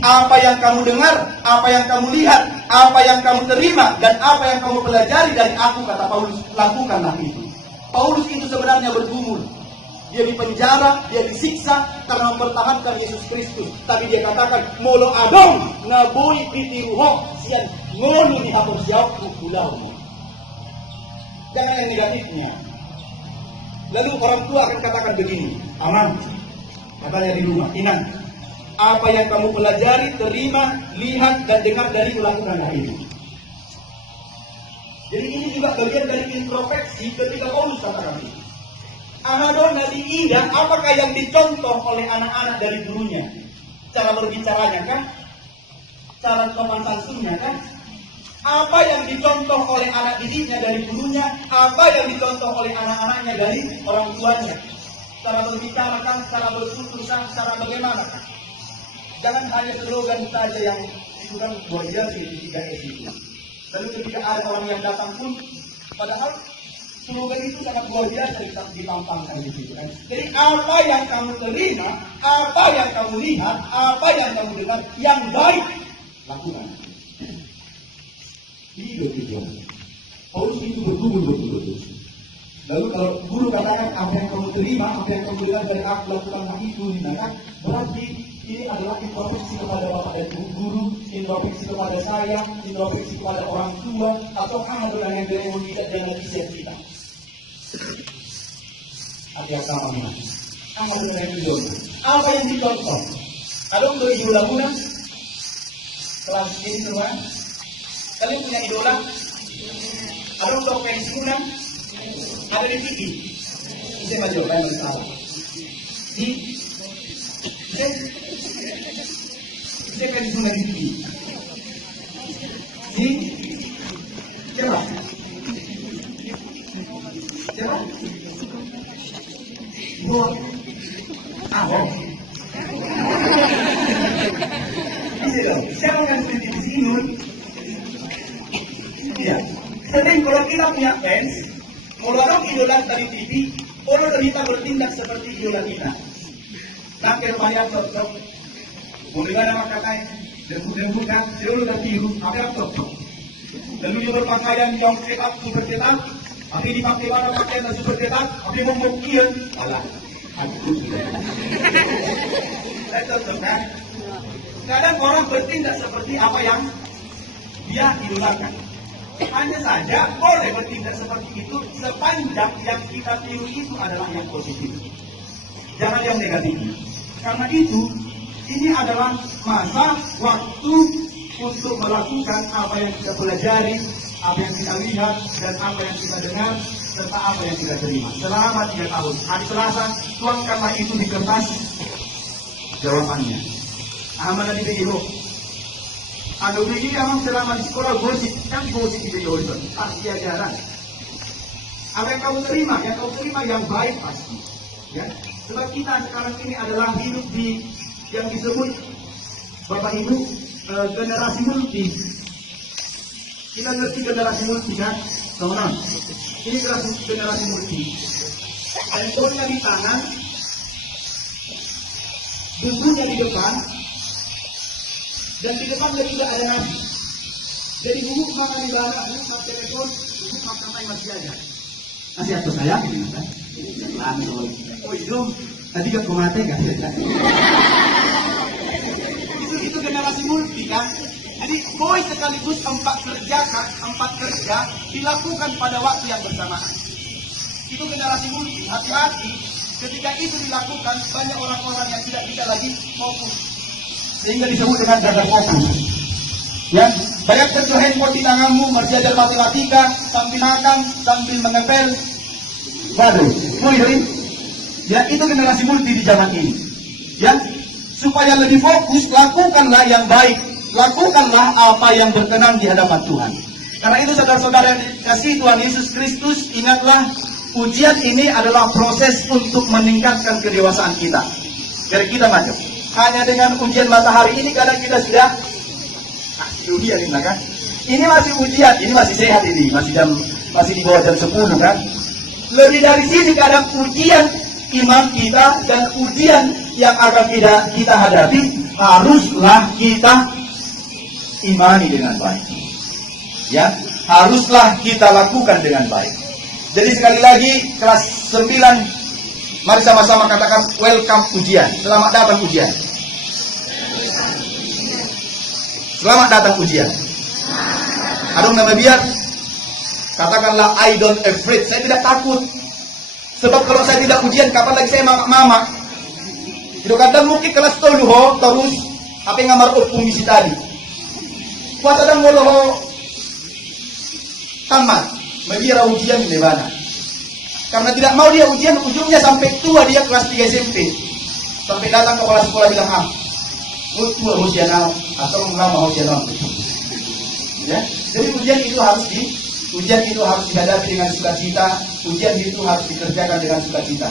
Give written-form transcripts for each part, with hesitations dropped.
Apa yang kamu dengar, apa yang kamu lihat, apa yang kamu terima, dan apa yang kamu pelajari dari aku, kata Paulus, lakukanlah itu. Paulus itu sebenarnya bergumul. Dia dipenjara, dia disiksa karena mempertahankan Yesus Kristus. Tapi dia katakan, molo adong ngaboi pitiruho sian ngonu dihapus jauh pulau. Jangan yang negatifnya. Lalu orang tua akan katakan begini, aman, katanya di rumah, inang, apa yang kamu pelajari, terima, lihat, dan dengar dari lakukanlah itu. Jadi ini juga bagian dari introspeksi ketika Paulus katakan itu. Anadon nadi ida, apakah yang dicontoh oleh anak-anak dari gurunya? Cara berbicaranya kan? Cara sopan santunnya kan? Apa yang dicontoh oleh anak didiknya dari gurunya? Apa yang dicontoh oleh anak-anaknya dari orang tuanya? Cara berbicara kan? Cara bertutur kan? Cara bagaimana kan? Jangan hanya slogan saja yang kurang wajar di 3S itu. Lalu ketika ada orang yang datang pun, padahal slogan itu sangat luar biasa ditampangkan di situ kan. Jadi apa yang kamu terima, apa yang kamu lihat, apa yang kamu dengar, yang baik lakukan. Ini betul. Paulus itu bergumul betul-betul. Lalu kalau guru katakan apa yang kamu terima, apa yang kamu dengar dari aku, lakukanlah itu, kan? Berarti ini adalah introspeksi kepada bapak dan ibu guru, introspeksi kepada saya, introspeksi kepada orang tua, atau adalah yang beremon tidak dengan kisah kita. Hati-hati sama apa yang dicontoh? Ada untuk idola pun kelas ini semua. Kalian punya idola? Ada untuk pensiunan? Ada di TV. Saya maju, saya masalah. Saya pensiunan di TV. Coba. Coba. Buat. Awal. Bisa dong. Siapa yang seperti di sini? Ya. Sering kalau kita punya fans, kalau orang idola dari TV, orang kita bertindak seperti idola kita. Nakir bayar cocok. Mungkin nama katanya, dan bukan, seluruh dan biru, apa cocok. Lalu dia berpakaian yang cetak, super cetak, tapi dipakai mana pakaian yang super cetak, tapi membuktikan, salah. Saya cocok kan? Kadang orang bertindak seperti apa yang dia idolakan. Hanya saja boleh bertindak seperti itu sepanjang yang kita tiru itu adalah yang positif. Jangan yang negatif. Karena itu, ini adalah masa waktu untuk melakukan apa yang kita pelajari, apa yang kita lihat, dan apa yang kita dengar, serta apa yang kita terima. Selama 3 tahun. Hari Selasa, tuangkanlah itu di kertas jawabannya. Amanah di BGO. Ada begini memang selama di sekolah gosip, kan gosip di BGO itu pasti ajaran. Apa yang kamu terima yang baik pasti. Ya. Sebab kita sekarang ini adalah hidup di yang disebut Bapak Ibu generasi multi. Kita ngerti generasi multi kan? Teman-teman, ini generasi multi. Handphonenya di tangan, bukunya di depan, dan di depannya juga ada nabi. Jadi buku makan di bawah, sama telepon, buku makan masih aja. Masih atau saya? Oh itu, tadi gak kumate kan? Itu generasi multi kan? Jadi boy sekaligus 4 kerja dilakukan pada waktu yang bersamaan. Itu generasi multi. Hati-hati ketika itu dilakukan, banyak orang-orang yang tidak bisa lagi fokus, sehingga disebut dengan gagal fokus. Ya, banyak tentu handphone di tanganmu, belajar matematika sambil makan, sambil mengepel. Waduh, mulai. Ya, itu generasi multi di zaman ini. Ya, supaya lebih fokus, lakukanlah yang baik. Lakukanlah apa yang berkenan di hadapan Tuhan. Karena itu saudara-saudara yang dikasihi Tuhan Yesus Kristus, ingatlah ujian ini adalah proses untuk meningkatkan kedewasaan kita. Biar kita maju. Hanya dengan ujian matahari ini kadang kita sudah dunia ini kan. Ini masih ujian, ini masih sehat ini, masih di bawah jam 10 kan. Lebih dari sini kadang ujian iman kita dan ujian yang akan kita hadapi haruslah kita imani dengan baik. Ya, haruslah kita lakukan dengan baik. Jadi sekali lagi kelas 9, mari sama-sama katakan welcome ujian. Selamat datang ujian. Selamat datang ujian. Adong nama biar katakanlah I don't afraid. Saya tidak takut. Sebab kalau saya tidak ujian, kapan lagi saya mama? Itu kadang mungkin kelas 10 terus apa yang ngamar opung isi tadi. Kuasa dan ngoloh tamat, mengira ujian di mana? Karena tidak mau dia ujian, ujungnya sampai tua dia kelas 3 SMP. Sampai datang kepala sekolah bilang, tua ujian atau lama ujian ya. Jadi ujian itu harus dihadapi dengan sukacita. Ujian itu harus dikerjakan dengan sukacita.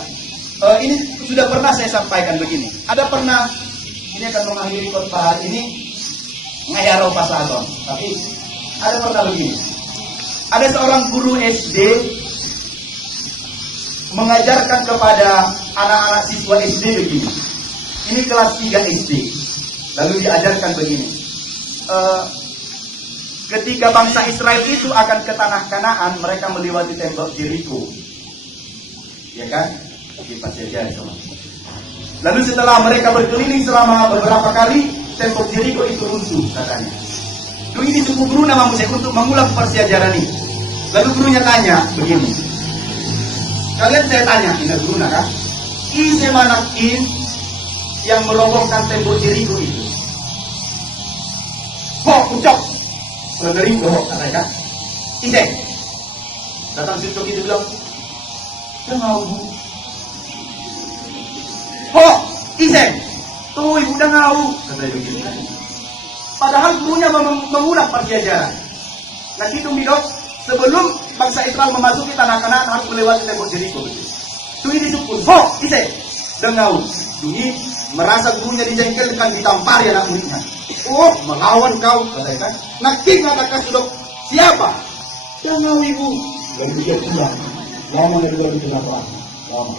Ini sudah pernah saya sampaikan begini. Ada pernah, ini akan mengakhiri khotbah hari ini, ngayaro pasalon. Tapi ada pernah begini. Ada seorang guru SD mengajarkan kepada anak-anak siswa SD begini. Ini kelas 3 SD. Lalu diajarkan begini. Ketika bangsa Israel itu akan ke tanah Kanaan, mereka melewati tembok Jericho. Ya kan? Kita saja sama. Lalu setelah mereka berkeliling selama beberapa kali, tembok Jericho itu runtuh katanya. Lalu ini suku guru nama Musa untuk mengulang persiajaran ini. Lalu gurunya tanya begini. Kalian saya tanya, ini guru kan? Ise manakin yang merobohkan tembok Jericho itu. Kok ucap? Menerima bohong kata Ise. Datang situ itu bilang, jangan bu. Kok Ise? Tuh ibu udah ngau kata begitu. Padahal gurunya mengulang persiajaran. Nah itu bidok sebelum bangsa Israel memasuki tanah Kanaan harus melewati tembok Jericho. Itu ini disebut ho Ise. Dengar bunyi merasa gurunya dijengkelkan ditampar ya anak muridnya. Oh, melawan kau, katakan. Nah, king katakan sudah siapa? Jangan ibu. Dan dia pulang. Lama dari luar itu lapar. Lama.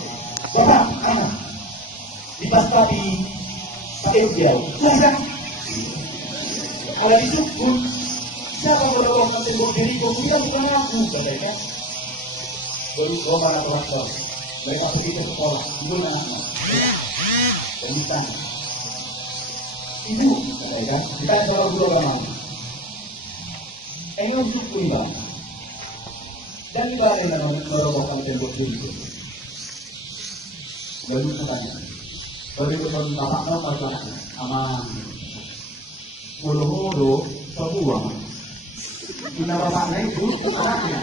Bapak, anak. Dipastapi pakai jauh. Jangan. Kalau disebut, siapa menolongkan tembok Jericho? Bukan aku, katakan. Baru Roma atau mereka pergi ke sekolah. Ibu anaknya. Dan ditanya. Ibu, katakan, ditanya sama guru agama. Engkau suku ibadah. Dan ibadah yang merobohkan tembok Jericho. Lalu katanya, baru ketemu bapak nama anaknya, sama mulu-mulu sebuah. Kita bapaknya itu anaknya.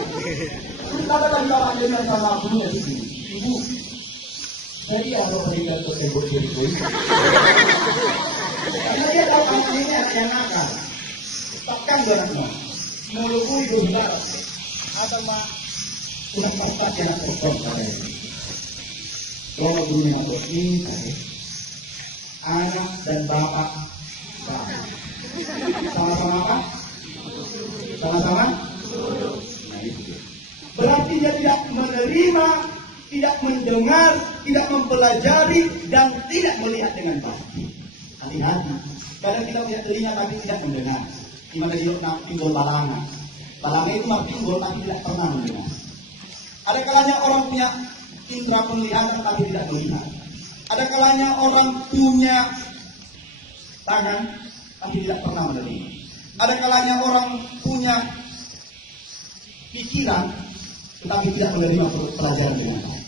Katakan bapaknya yang sama gurunya di sini. Ibu, jadi ada peninggal ke tembok Jericho ini. Karena dia tahu anak ini anak yang nakal. Takkan anaknya. Mulutku itu benar. Atau mah sudah paspat yang kosong katanya. Kalau gurunya atau ini anak dan bapak sama-sama apa? Sama-sama? Nah itu. Berarti dia tidak menerima, tidak mendengar, tidak mempelajari, dan tidak melihat dengan pasti. Hati-hati. Kadang kita punya telinga tapi tidak mendengar. Gimana dia nak pinggul balanga. Balanga itu mah pinggul tapi tidak pernah mendengar. Ada kalanya orang punya indera penglihatan tapi tidak melihat. Ada kalanya orang punya tangan tapi tidak pernah menerima. Ada kalanya orang punya pikiran tetapi tidak menerima pelajaran dengan baik.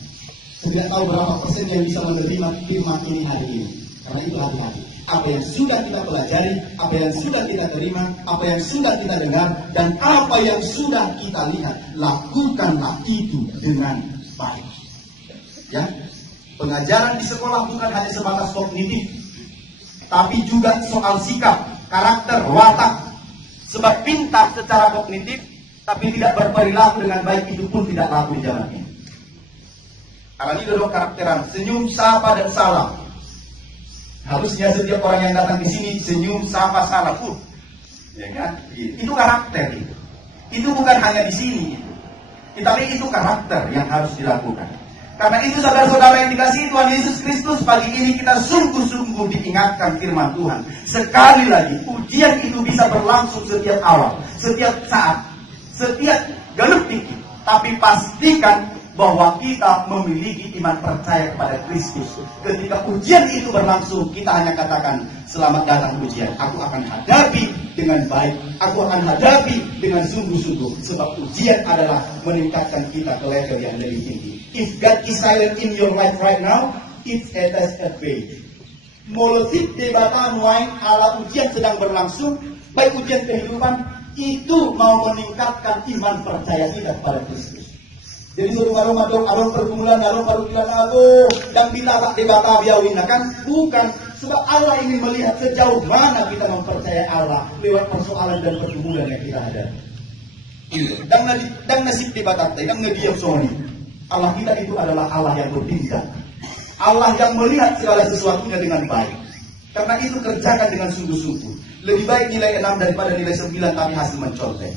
Saya tidak tahu berapa persen yang bisa menerima firman ini hari ini. Karena itu hati-hati. Apa yang sudah kita pelajari, apa yang sudah kita terima, apa yang sudah kita dengar, dan apa yang sudah kita lihat, lakukanlah itu dengan baik. Ya, pengajaran di sekolah bukan hanya sebatas kognitif, tapi juga soal sikap, karakter, watak. Sebab pintar secara kognitif, tapi tidak berperilaku dengan baik itu pun tidak laku di zaman ini. Karena ini adalah karakteran senyum, sapa, dan salam. Harusnya setiap orang yang datang di sini senyum, sapa, salam. Ya kan? Itu karakter itu. Itu bukan hanya di sini. Tapi itu karakter yang harus dilakukan. Karena itu saudara-saudara yang dikasihi Tuhan Yesus Kristus, pagi ini kita sungguh-sungguh diingatkan firman Tuhan. Sekali lagi, ujian itu bisa berlangsung setiap awal, setiap saat, setiap detik. Tapi pastikan bahwa kita memiliki iman percaya kepada Kristus. Ketika ujian itu berlangsung, kita hanya katakan, selamat datang ujian. Aku akan hadapi dengan baik. Aku akan hadapi dengan sungguh-sungguh. Sebab ujian adalah meningkatkan kita ke level yang lebih tinggi. If God is silent in your life right now, it's a test of faith. Molosip debatan wain ala ujian sedang berlangsung, baik ujian kehidupan, itu mau meningkatkan iman percaya kita kepada Kristus. Jadi suruh arong pergumulan, arong pergumulan, dan bila debata biawin kan bukan, sebab Allah ingin melihat sejauh mana kita mempercayai Allah lewat persoalan dan pergumulan yang kita hadapi. Dan nasib debata, dan ngediam soni. Allah kita itu adalah Allah yang bertindak, Allah yang melihat segala sesuatunya dengan baik. Karena itu kerjakan dengan sungguh-sungguh. Lebih baik nilai 6 daripada nilai 9 tapi hasil mencontek.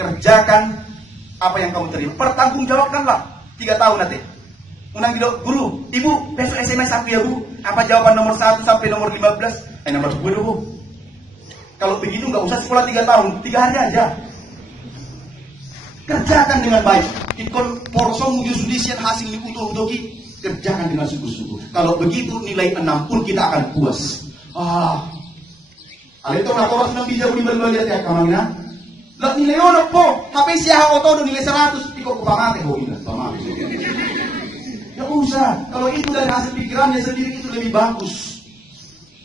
Kerjakan apa yang kamu terima. Pertanggungjawabkanlah 3 tahun nanti. Unang gitu, guru, ibu besok SMS aku ya bu. Apa jawaban nomor 1 sampai nomor 15? Nomor 10 bu. Kalau begitu nggak usah sekolah 3 tahun, 3 hari aja. Kerjakan dengan baik. Ikon porsong judicial hasil ni utuh-utuhi. Kerjakan dengan sungguh-sungguh. Kalau begitu nilai 6 pun kita akan puas. Alito na toros ng video ni Balbalia ya kamangina. Lah nilai ono po. Tapi siya auto nilai 100 iko kupangate ho ina pamate. Ya usah. Kalau itu dari hasil pikirannya sendiri itu lebih bagus.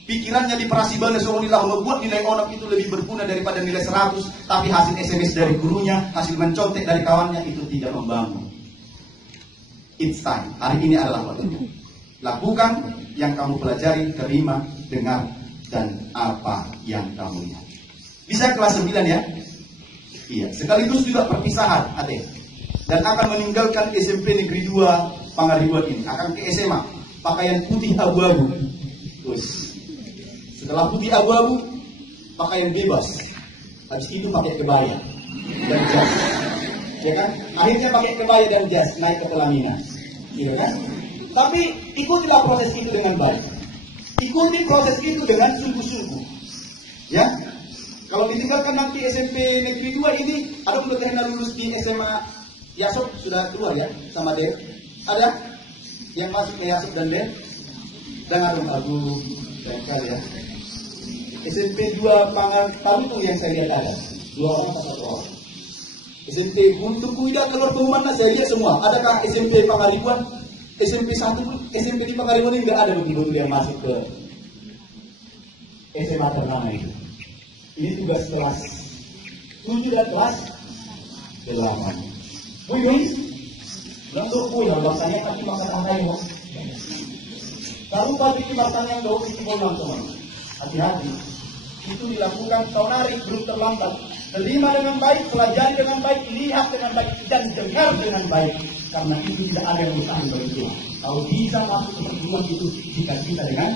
Pikirannya diperasiban seorang nilai membuat nilai ono itu lebih berguna daripada nilai 100, tapi hasil SMS dari gurunya, hasil mencontek dari kawannya itu tidak membangun. It's time. Hari ini adalah waktunya. Lakukan yang kamu pelajari, terima, dengar, dan apa yang kamu lihat. Bisa kelas 9 ya? Iya. Sekaligus juga perpisahan, Ade. Dan akan meninggalkan SMP Negeri 2 Pangaribuan ini. Akan ke SMA. Pakaian putih abu-abu. Terus. Setelah putih abu-abu, pakaian bebas. Habis itu pakai kebaya dan jas. Ya kan? Akhirnya pakai kebaya dan jas naik ke pelaminan. Gitu kan? Tapi ikutilah proses itu dengan baik. Ikuti proses itu dengan sungguh-sungguh. Ya. Kalau ditinggalkan nanti SMP Negeri 2 ini, ada belum yang lulus di SMA Yasop sudah keluar ya sama Del? Ada yang masuk ke Yasop dan Del? Dengar dong Abu Bengkel ya. SMP 2 Tarutung yang saya lihat ada 2 orang atau 1 orang. SMP untuk tidak keluar pengumuman saya lihat semua. Adakah SMP Pangaribuan? SMP 1 pun, SMP di Pangaribuan ini nggak ada betul-betul yang masuk ke SMA ternama itu. Ini tugas kelas 7 dan kelas 8. Wih, langsung punya bahasanya tapi makan angkai mas. Lalu bagi bahasanya yang jauh itu langsung. Hati-hati. Itu dilakukan taunari belum terlambat. Terima dengan baik, pelajari dengan baik, lihat dengan baik, dan dengar dengan baik. Karena itu tidak ada yang mustahil bagi Tuhan. Kalau bisa masuk ke perguruan itu jika kita dengan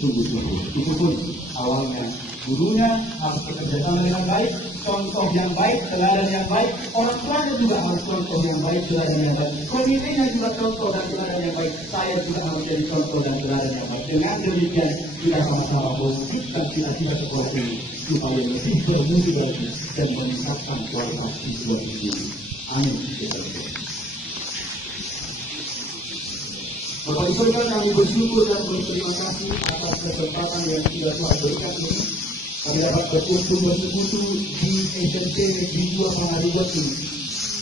sungguh-sungguh. Itu pun awalnya gurunya harus bekerja sama dengan baik, contoh yang baik, teladan yang baik, orang tuanya juga harus contoh yang baik, teladan yang baik, komitenya juga contoh dan teladan yang baik, saya juga harus jadi contoh dan teladan yang baik. Dengan demikian kita sama-sama positifkan cita-cita sekolah ini supaya lebih bermutu lagi dan meningkatkan kualitas siswa ini. Amin. Bapak Ibu kami bersyukur dan berterima kasih atas kesempatan yang sudah Tuhan berikan ini. Kami dapat berkumpul bersekutu di SMP Negeri 2 Pangaribuan ini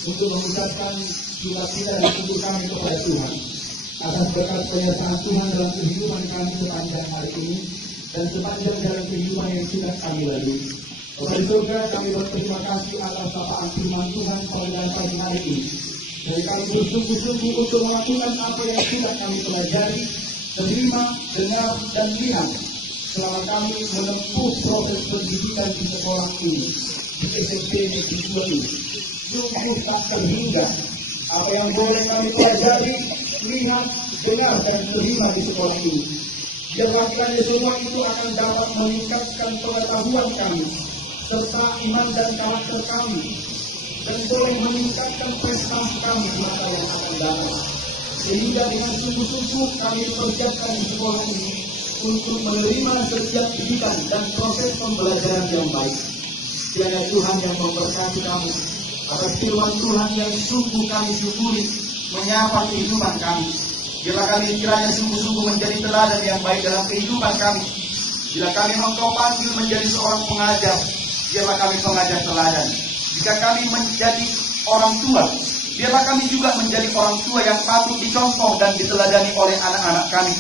untuk mengucapkan sukacita dan syukur kami kepada Tuhan atas berkat penyertaan Tuhan dalam kehidupan kami sepanjang hari ini dan sepanjang jalan kehidupan yang sudah kami lalui. Bapak di surga, kami berterima kasih atas sapaan firman Tuhan pada pagi hari ini. Dan kami bersungguh-sungguh untuk melakukan apa yang sudah kami pelajari, terima, dengar, dan lihat selama kami menempuh proses pendidikan di sekolah ini, di SMP Negeri 2 ini. Sungguh tak terhingga apa yang boleh kami pelajari, lihat, dengar, dan terima di sekolah ini. Jelaskannya semua itu akan dapat meningkatkan pengetahuan kami, serta iman dan karakter kami, dan boleh meningkatkan prestasi kami di masa yang akan datang. sehingga dengan sungguh-sungguh kami persiapkan di sekolah ini untuk menerima setiap didikan dan proses pembelajaran yang baik. Kiranya Tuhan yang memberkati kami atas firman Tuhan yang sungguh kami syukuri menyapa kehidupan kami. Biarlah kami kiranya sungguh-sungguh menjadi teladan yang baik dalam kehidupan kami. Bila kami Engkau panggil menjadi seorang pengajar, biarlah kami pengajar teladan. Jika kami menjadi orang tua, biarlah kami juga menjadi orang tua yang patut dicontoh dan diteladani oleh anak-anak kami.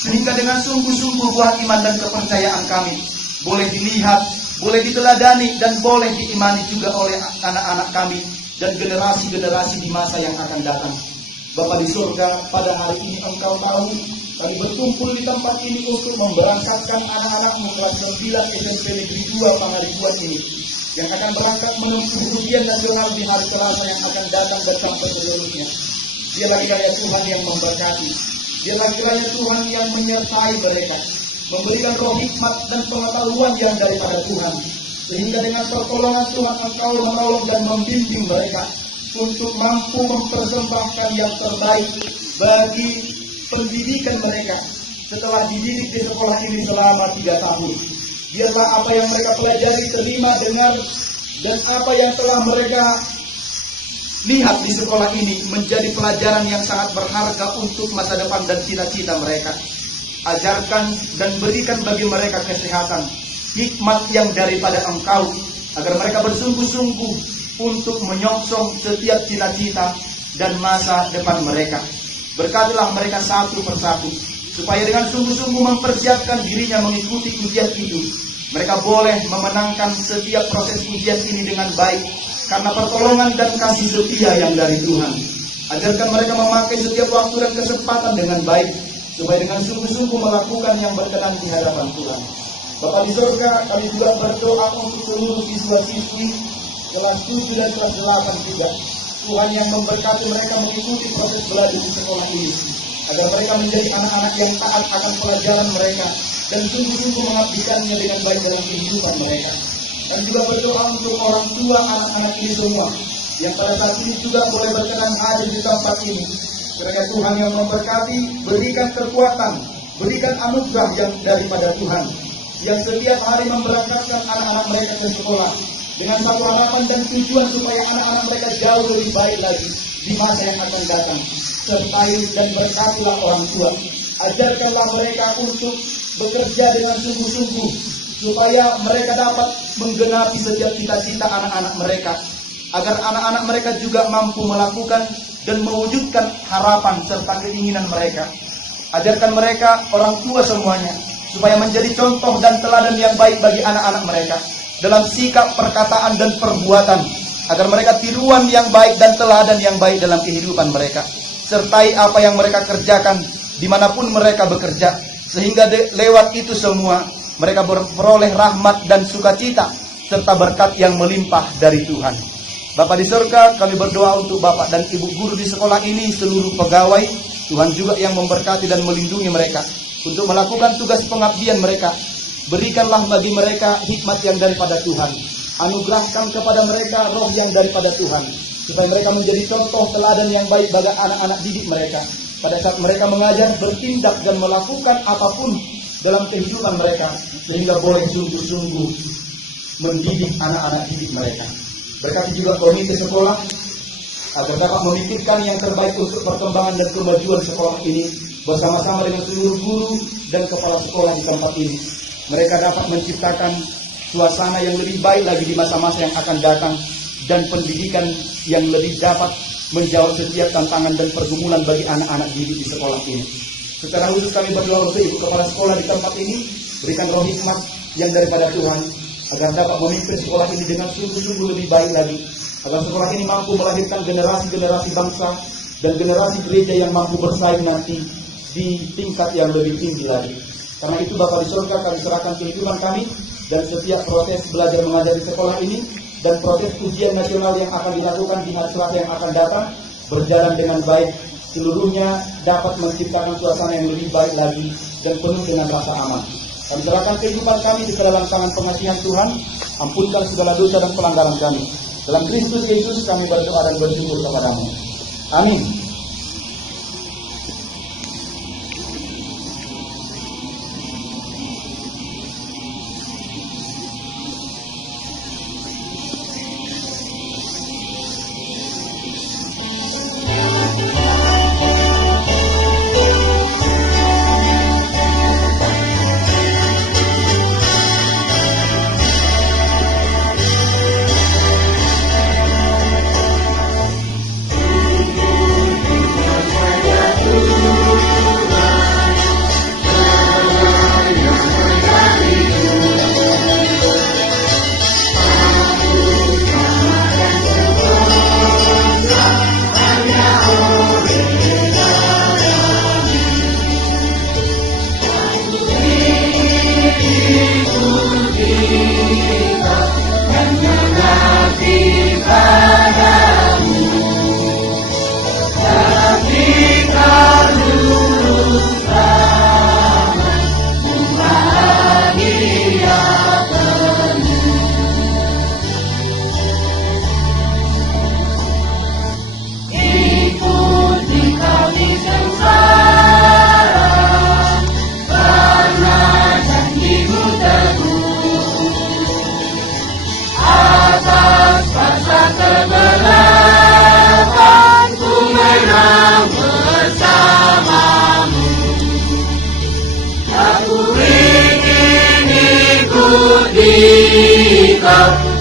Sehingga dengan sungguh-sungguh buah iman dan kepercayaan kami boleh dilihat, boleh diteladani, dan boleh diimani juga oleh anak-anak kami dan generasi-generasi di masa yang akan datang. Bapa di surga, pada hari ini Engkau tahu kami berkumpul di tempat ini untuk memberangkatkan anak-anak kelas 9 SMP Negeri 2 Pangaribuan ini yang akan berangkat menempuh ujian nasional di hari Selasa yang akan datang dan sampai seterusnya. Biarlah kiranya Tuhan yang memberkati, biarlah kiranya Tuhan yang menyertai mereka, memberikan roh hikmat dan pengetahuan yang daripada Tuhan, sehingga dengan pertolongan Tuhan Engkau menolong dan membimbing mereka untuk mampu mempersembahkan yang terbaik bagi pendidikan mereka setelah dididik di sekolah ini selama 3 tahun. Biarlah apa yang mereka pelajari, terima, dengar, dan apa yang telah mereka lihat di sekolah ini menjadi pelajaran yang sangat berharga untuk masa depan dan cita-cita mereka. Ajarkan dan berikan bagi mereka kesehatan, hikmat yang daripada Engkau, agar mereka bersungguh-sungguh untuk menyongsong setiap cita-cita dan masa depan mereka. Berkatilah mereka satu persatu, supaya dengan sungguh-sungguh mempersiapkan dirinya mengikuti ujian itu, mereka boleh memenangkan setiap proses ujian ini dengan baik, karena pertolongan dan kasih setia yang dari Tuhan. Ajarkan mereka memakai setiap waktu dan kesempatan dengan baik, supaya dengan sungguh-sungguh melakukan yang berkenan di hadapan Tuhan. Bapa di surga, kami juga berdoa untuk seluruh siswa-siswi kelas 7 dan kelas 8 juga. Tuhan yang memberkati mereka mengikuti proses belajar di sekolah ini, agar mereka menjadi anak-anak yang taat akan pelajaran mereka dan sungguh-sungguh mengabdikannya dengan baik dalam kehidupan mereka. Dan juga berdoa untuk orang tua anak-anak ini semua yang pada saat ini juga boleh berkenan hadir di tempat ini. Kiranya Tuhan yang memberkati, berikan kekuatan, berikan anugerah yang daripada Tuhan, yang setiap hari memberangkatkan anak-anak mereka ke sekolah dengan satu harapan dan tujuan supaya anak-anak mereka jauh lebih baik lagi di masa yang akan datang. Sertai dan berkatilah orang tua. Ajarkanlah mereka untuk bekerja dengan sungguh-sungguh, supaya mereka dapat menggenapi setiap cita-cita anak-anak mereka, agar anak-anak mereka juga mampu melakukan dan mewujudkan harapan serta keinginan mereka. Ajarkan mereka orang tua semuanya, supaya menjadi contoh dan teladan yang baik bagi anak-anak mereka dalam sikap, perkataan, dan perbuatan, agar mereka tiruan yang baik dan teladan yang baik dalam kehidupan mereka. Sertai apa yang mereka kerjakan dimanapun mereka bekerja, sehingga lewat itu semua mereka beroleh rahmat dan sukacita serta berkat yang melimpah dari Tuhan. Bapa di surga, kami berdoa untuk Bapak dan Ibu guru di sekolah ini, seluruh pegawai. Tuhan juga yang memberkati dan melindungi mereka untuk melakukan tugas pengabdian mereka. Berikanlah bagi mereka hikmat yang daripada Tuhan. Anugerahkan kepada mereka roh yang daripada Tuhan, supaya mereka menjadi contoh teladan yang baik bagi anak-anak didik mereka. Pada saat mereka mengajar, bertindak dan melakukan apapun dalam kehidupan mereka, sehingga boleh sungguh-sungguh mendidik anak-anak didik mereka. Berkati juga komite sekolah, agar dapat memikirkan yang terbaik untuk perkembangan dan kemajuan sekolah ini, bersama-sama dengan seluruh guru dan kepala sekolah di tempat ini. Mereka dapat menciptakan suasana yang lebih baik lagi di masa-masa yang akan datang, dan pendidikan yang lebih dapat menjawab setiap tantangan dan pergumulan bagi anak-anak didik di sekolah ini. Secara khusus kami berdoa untuk ibu kepala sekolah di tempat ini, berikan roh hikmat yang daripada Tuhan, agar dapat memimpin sekolah ini dengan sungguh-sungguh lebih baik lagi, agar sekolah ini mampu melahirkan generasi-generasi bangsa dan generasi gereja yang mampu bersaing nanti di tingkat yang lebih tinggi lagi. Karena itu Bapa di surga, kami serahkan kehidupan kami dan setiap proses belajar mengajar di sekolah ini, dan proses ujian nasional yang akan dilakukan di hari Selasa yang akan datang berjalan dengan baik. Seluruhnya dapat menciptakan suasana yang lebih baik lagi dan penuh dengan rasa aman. Kami serahkan kehidupan kami di dalam tangan pengasihan Tuhan. Ampunkan segala dosa dan pelanggaran kami. Dalam Kristus Yesus kami berdoa dan bersyukur kepadamu. Amin.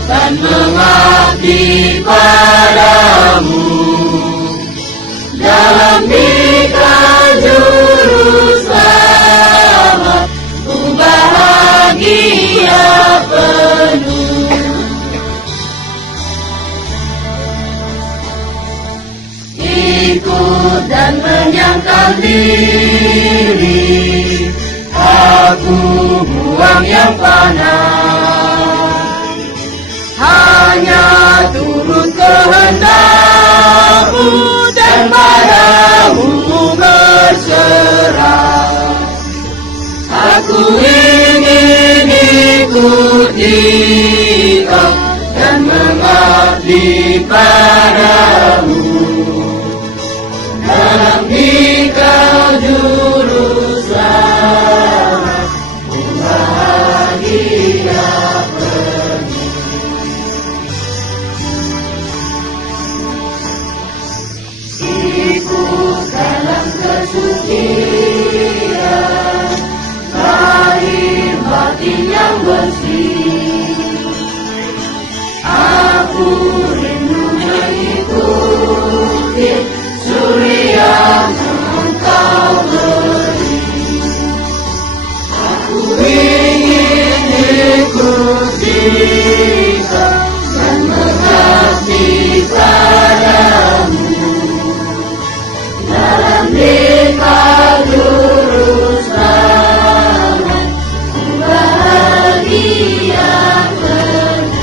dan mengabdi padamu. Dalam Dikau Juru Selamat, ku bahagia penuh. Ikut dan menyangkal diri, aku buang yang fana, hanya turut kehendak-Mu dan padamu berserah. Aku ingin ikut Dikau dan mengabdi padamu. Dalam Dikau Juru Selamat, ku bahagia penuh. Ikut dalam kesucian, lahir batin yang bersih. Aku rindu mengikuti suri yang Engkau beri. Aku ingin ikut Dikau dan mengabdi padamu. Dalam Dikau Juru Selamat, ku bahagia penuh.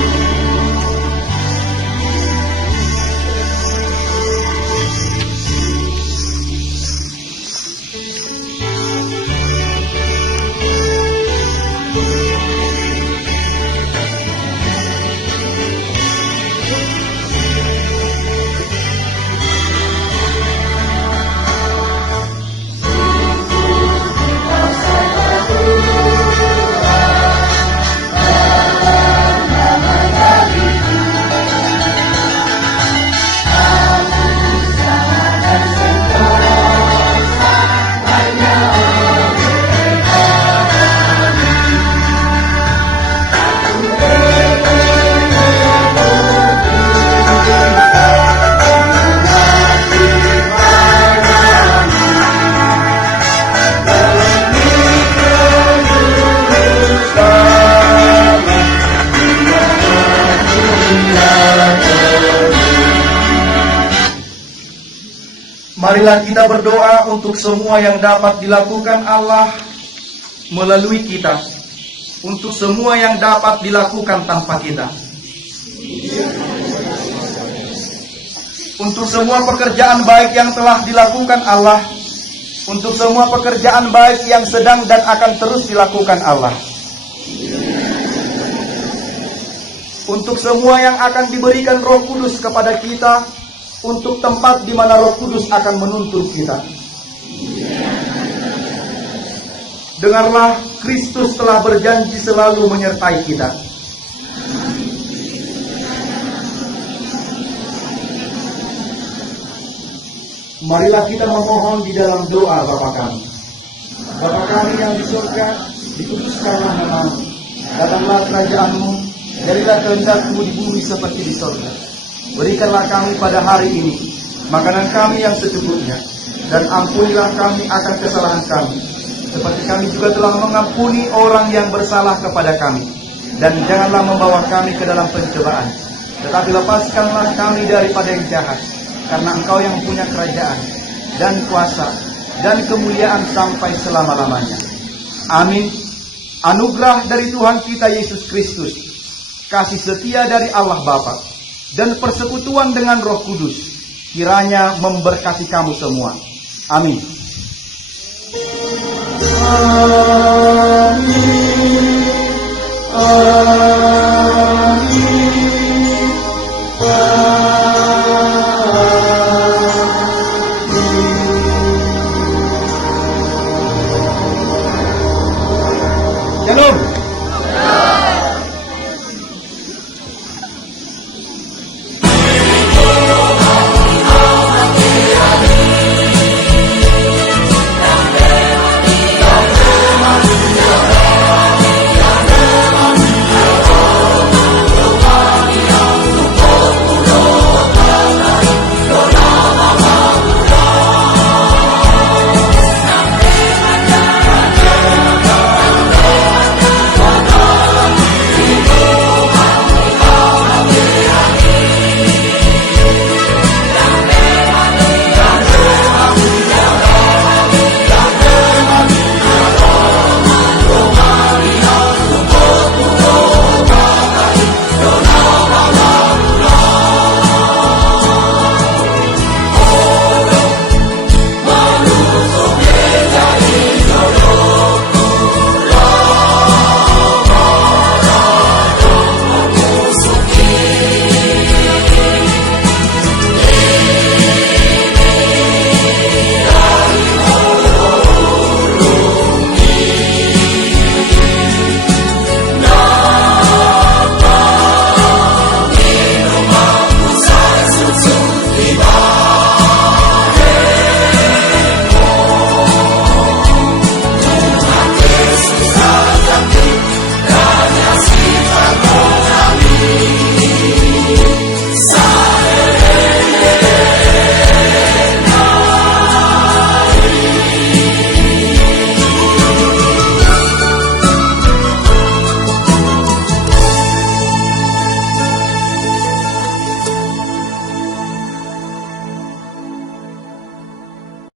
Marilah kita berdoa untuk semua yang dapat dilakukan Allah melalui kita, untuk semua yang dapat dilakukan tanpa kita, untuk semua pekerjaan baik yang telah dilakukan Allah, untuk semua pekerjaan baik yang sedang dan akan terus dilakukan Allah, untuk semua yang akan diberikan Roh Kudus kepada kita, untuk tempat di mana Roh Kudus akan menuntun kita. Dengarlah, Kristus telah berjanji selalu menyertai kita. Marilah kita memohon di dalam doa Bapa kami. Bapa kami yang di surga, dikuduskanlah nama-Mu. Datanglah kerajaan-Mu, jadilah kehendak-Mu di bumi seperti di surga. Berikanlah kami pada hari ini makanan kami yang secukupnya, dan ampunilah kami akan kesalahan kami, seperti kami juga telah mengampuni orang yang bersalah kepada kami. Dan janganlah membawa kami ke dalam pencobaan, tetapi lepaskanlah kami daripada yang jahat, karena Engkau yang punya kerajaan, dan kuasa, dan kemuliaan sampai selama-lamanya. Amin. Anugerah dari Tuhan kita Yesus Kristus, kasih setia dari Allah Bapa, dan persekutuan dengan Roh Kudus kiranya memberkati kamu semua. Amin.